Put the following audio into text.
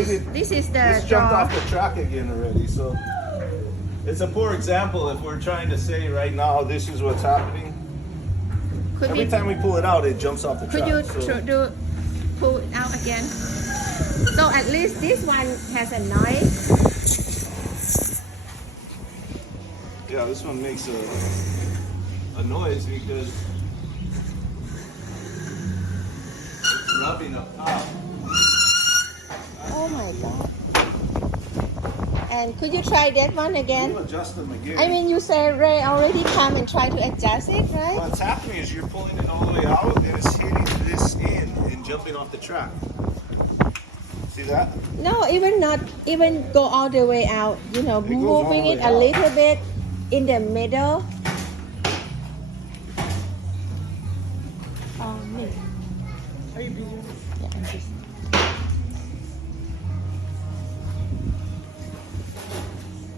this is the This jumped draw. off the track again already, so it's a poor example if we're trying to say right now this is what's happening. Could Every we? time we pull it out, it jumps off the Could track. you So pull it out again? So at least this one has a noise. yeah, this one makes a noise because it's rubbing up top. Oh my god. And could you try that one again? We'll adjust them again. I mean, you say Ray already come and try to adjust it, right? What's happening is you're pulling it all the way out and it's hitting this in and jumping off the track. See that? No, even not even go all the way out. You know, It goes all moving the it way a out. little bit in the middle.